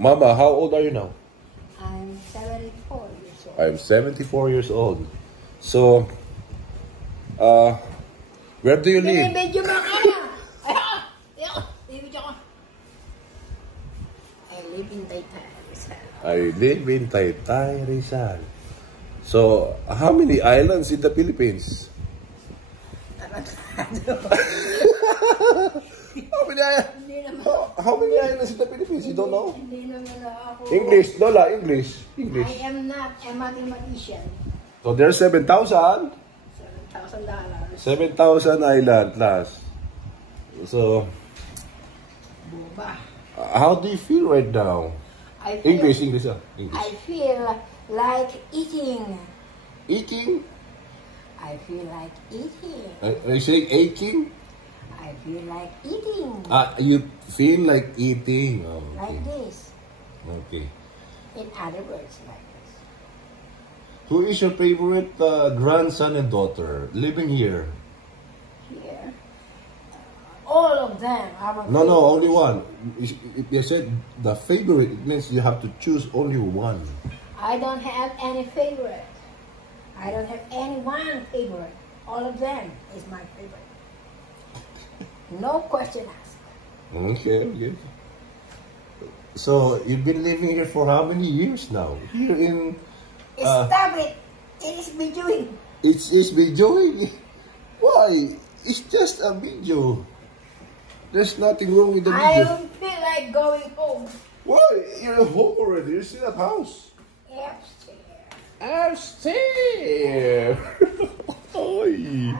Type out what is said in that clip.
Mama, how old are you now? I'm 74 years old. I'm 74 years old. So, where do you live? Binibidyo mo ka! I live in Taytay, Rizal. I live in Taytay, Rizal. So, how many islands in the Philippines? How many islands in the Philippines? You don't know? Hindi naman ako. English, Lola, English. I am not a mathematician. So, there's 7,000. $7,000. 7,000 island plus. So, Buba. how do you feel right now? English. I feel like eating. Eating? I feel like eating. Are you saying aching? I feel like eating. You feel like eating. Oh, okay. Like this. Okay. In other words, like this. Who is your favorite grandson and daughter living here? Here. All of them. No, only one. If you said the favorite, it means you have to choose only one. I don't have any favorite. I don't have any one favorite. All of them is my favorite. No question asked. Okay. So, you've been living here for how many years now? Here in... Stop it! It is Bijuing. It's Bijoy. Why? It's just a video. There's nothing wrong with the I video. don't feel like going home. Why? You're at home already. You're still at house. Upstairs. Upstairs. Oy.